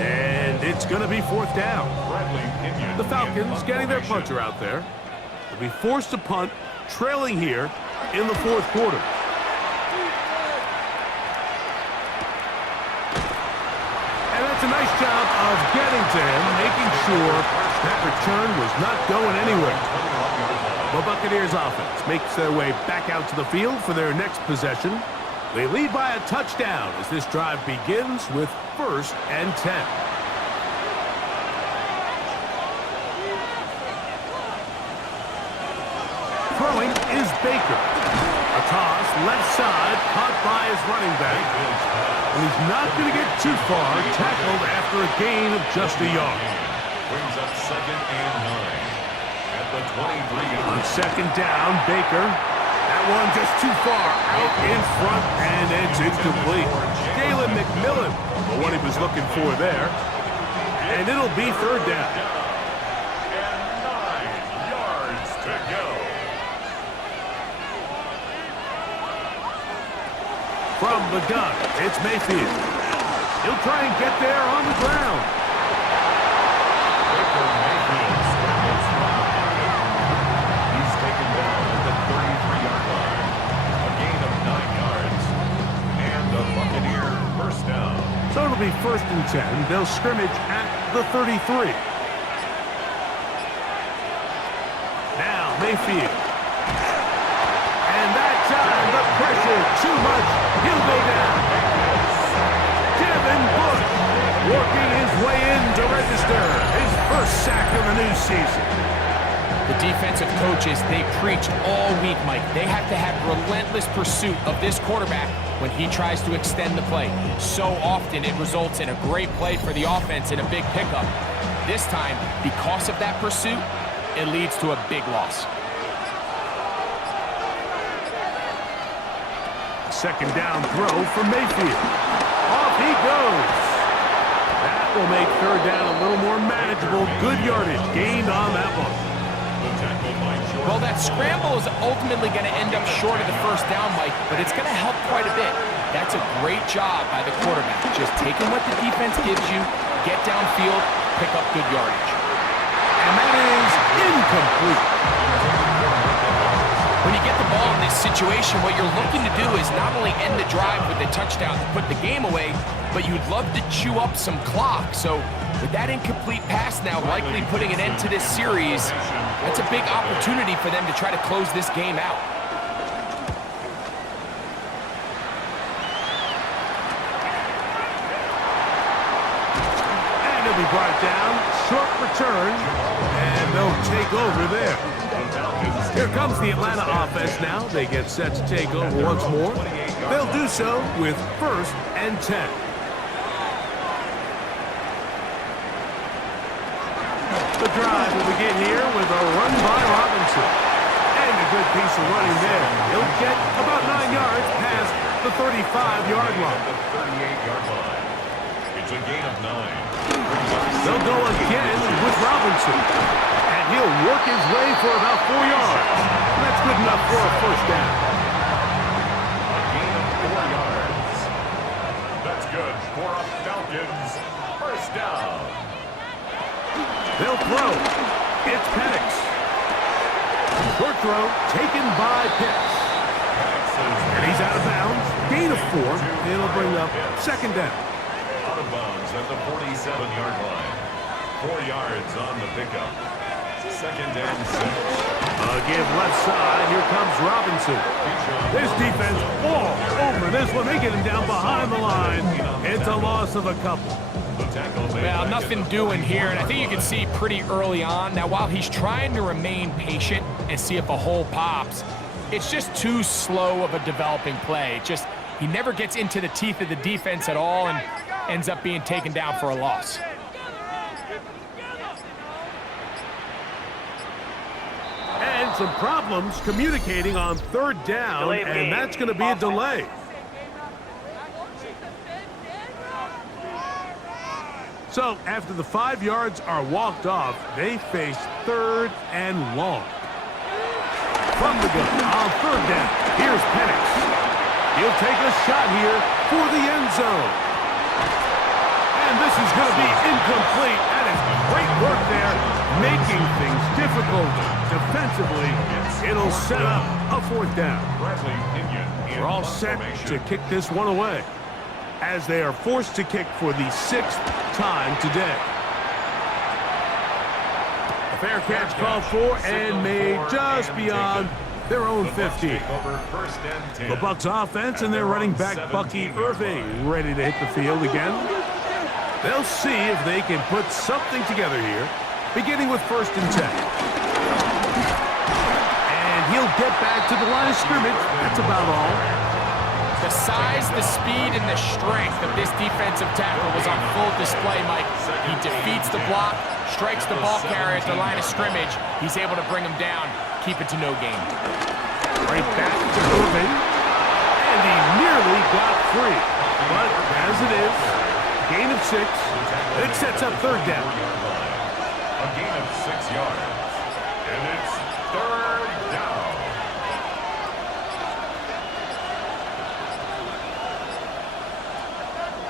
And it's going to be 4th down. The Falcons getting their punter out there. They'll be forced to punt, trailing here in the fourth quarter. It's a nice job of getting to him, making sure that return was not going anywhere. The Buccaneers offense makes their way back out to the field for their next possession. They lead by a touchdown as this drive begins with 1st and 10. Throwing is Baker. A toss, left side, caught by his running back. And he's not going to get too far, tackled after a gain of just a yard. Brings up 2nd and 9 at the 23. On 2nd down, Baker. That one just too far out in front, and it's incomplete. Jalen McMillan, what he was looking for there. And it'll be 3rd down. And 9 yards to go. From the gun, it's Mayfield. He'll try and get there on the ground. Mayfield scrambles from the pocket. He's taken down at the 33-yard line. A gain of 9 yards. And the Buccaneer first down. So it'll be 1st and 10. They'll scrimmage at the 33. Now Mayfield. And that time, the pressure, too much. He'll go down. Devin Bush working his way in to register his first sack of the new season. The defensive coaches, they preached all week, Mike. They have to have relentless pursuit of this quarterback when he tries to extend the play. So often it results in a great play for the offense and a big pickup. This time, because of that pursuit, it leads to a big loss. 2nd down throw for Mayfield. Off he goes. That will make 3rd down a little more manageable. Good yardage gained on that one. Well, that scramble is ultimately going to end up short of the 1st down, Mike, but it's going to help quite a bit. That's a great job by the quarterback. Just taking what the defense gives you, get downfield, pick up good yardage. And that is incomplete. When you get the ball in this situation, what you're looking to do is not only end the drive with a touchdown to put the game away, but you'd love to chew up some clock. So with that incomplete pass now likely putting an end to this series, that's a big opportunity for them to try to close this game out. And he'll be brought down. Short return. And they'll take over there. Here comes the Atlanta offense now. They get set to take over once more. They'll do so with 1st and 10. The drive will begin here with a run by Robinson. And a good piece of running there. He'll get about 9 yards past the 35-yard line. The 38-yard line. It's a gain of 9. They'll go again with Robinson. And he'll work his way for about 4 yards. That's good enough for a 1st down. A gain of 4 yards. That's good for a Falcons 1st down. They'll throw. It's Penix. Short throw taken by Pitts. And he's out of bounds. Gain of 4. It'll bring up 2nd down. Out of bounds at the 47-yard line. 4 yards on the pickup. 2nd and 6. Give left side. Here comes Robinson. This defense all over this one. They get him down behind the line. It's a loss of a couple. Well, nothing doing here, and I think you can see pretty early on. Now, while he's trying to remain patient and see if a hole pops, it's just too slow of a developing play. He never gets into the teeth of the defense at all and ends up being taken down for a loss. And some problems communicating on 3rd down, and that's going to be a delay. So after the 5 yards are walked off, they face 3rd and long. From the gun on 3rd down, here's Penix. He'll take a shot here for the end zone. And this is going to be incomplete. That is great work there, making things difficult defensively. It'll set up a 4th down. We're all set to kick this one away, as they are forced to kick for the 6th time today. A fair catch called for and made just beyond their own 50. The Bucs offense and their running back Bucky Irving ready to hit the field again. They'll see if they can put something together here, beginning with 1st and 10. And he'll get back to the line of scrimmage. That's about all. The size, the speed, and the strength of this defensive tackle was on full display, Mike. He defeats the block, strikes the ball carrier at the line of scrimmage. He's able to bring him down, keep it to no gain. Right back to moving, and he nearly got free. But as it is, gain of 6, it sets up third down. A gain of 6 yards. And it's third down.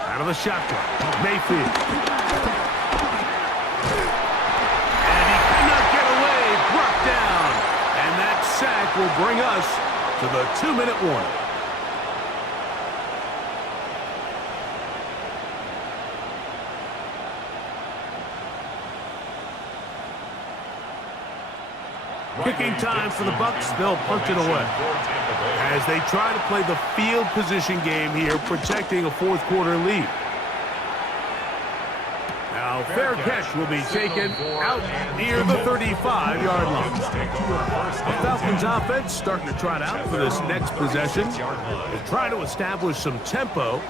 Out of the shotgun, Mayfield. And he cannot get away, brought down. And that sack will bring us to the 2-minute warning. Kicking time for the Bucs. They'll punch it away as they try to play the field position game here, protecting a fourth-quarter lead. Now, fair catch will be taken out near the 35-yard line. The Falcons offense starting to trot out for this next possession. They'll try to establish some tempo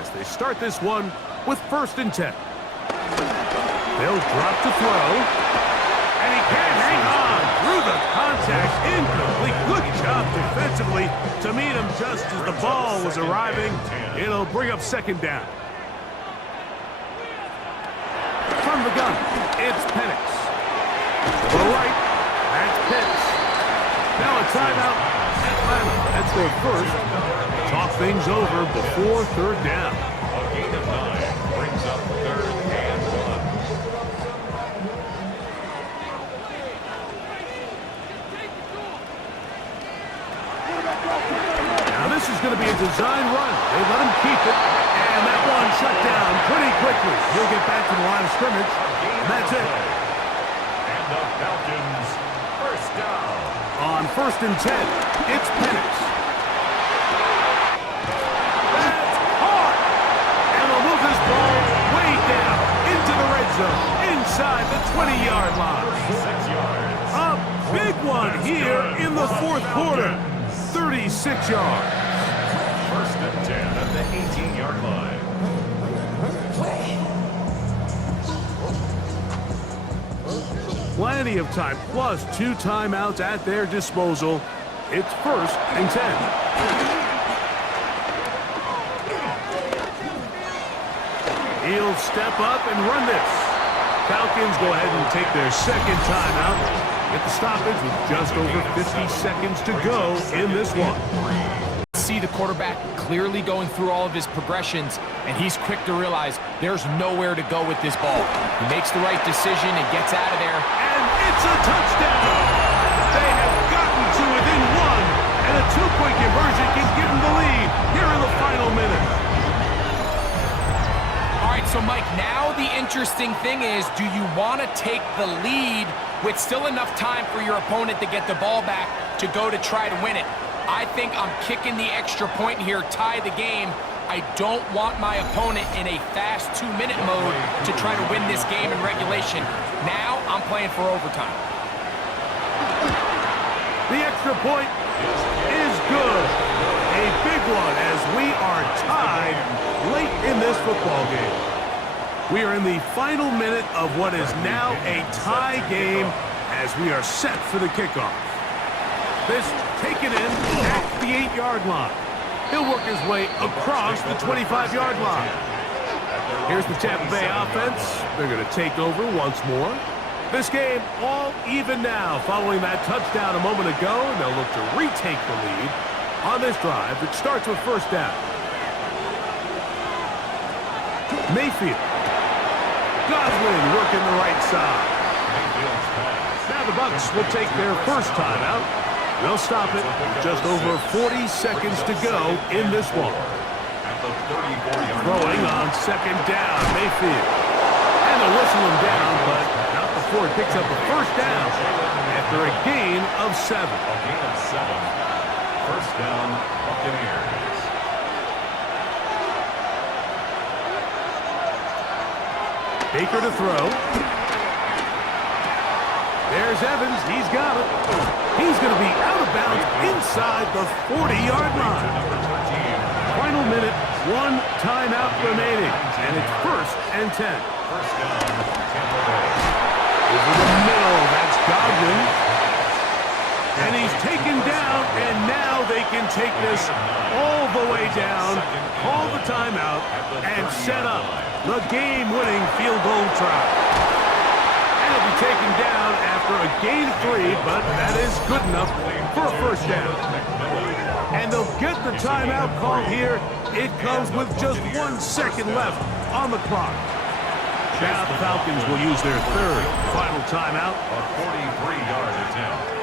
as they start this one with 1st and 10. They'll drop to throw, and he can't hang on. Through the contact, incomplete. Good job defensively to meet him just as the ball was arriving. It'll bring up 2nd down. From the gun, it's Penix. To the right, that's Pitts. Now a timeout. Atlanta, that's their first. Talk things over before 3rd down. A gain of 9 brings up 3rd and 1. Now this is going to be a design run. They let him keep it, and that one shut down pretty quickly. He'll get back to the line of scrimmage, and that's it. And the Falcons, 1st down. On 1st and 10, it's Penix. That's hard! And they'll move this ball way down into the red zone, inside the 20-yard line. 36 yards. A big one here in the 4th quarter. 36 yards. 1st and 10 at the 18-yard line. Plenty of time, plus 2 timeouts at their disposal. It's 1st and 10. He'll step up and run this. Falcons go ahead and take their 2nd timeout. Get the stoppage with just over 50 seconds to go in this one. See the quarterback clearly going through all of his progressions, and he's quick to realize there's nowhere to go with this ball. He makes the right decision and gets out of there. And it's a touchdown! They have gotten to within 1, and a 2-point conversion can give them the lead here in the final minute. All right, so Mike, now the interesting thing is, do you want to take the lead with still enough time for your opponent to get the ball back to go to try to win it? I think I'm kicking the extra point here, tie the game. I don't want my opponent in a fast 2-minute mode to try to win this game in regulation. Now I'm playing for overtime. The extra point is good. A big one as we are tied late in this football game. We are in the final minute of what is now a tie game as we are set for the kickoff. This taken in at the 8-yard line. He'll work his way across the 25-yard line. Here's the Tampa Bay offense. They're going to take over once more. This game all even now following that touchdown a moment ago. And they'll look to retake the lead on this drive that starts with 1st down. Mayfield. Godwin working the right side. Now the Bucs will take their 1st timeout. They'll stop it with just over 40 seconds to go in this one. Throwing on 2nd down, Mayfield. And they'll whistle him down, but not before he picks up a 1st down after a gain of 7. A gain of 7. 1st down, Buccaneers. Baker to throw. There's Evans. He's got it. He's going to be out of bounds inside the 40-yard line. Final minute, 1 timeout remaining, and it's 1st and 10. First down, Tampa Bay. Over the middle, that's Godwin. And he's taken down, and now they can take this all the way down, call the timeout, and set up the game-winning field goal try. And it'll be taken down after a gain of 3, but that is good enough for a first down. And they'll get the timeout call here. It comes with just 1 second left on the clock. Now the Falcons will use their 3rd final timeout. A 43-yard attempt.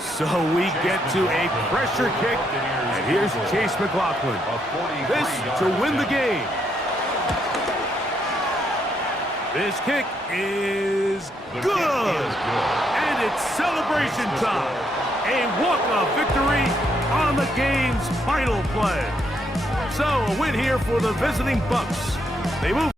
So we get to a pressure kick, and here's Chase McLaughlin. This to win the game. This kick is good, and it's celebration time. A walk-off victory on the game's final play. So a win here for the visiting Bucs. They move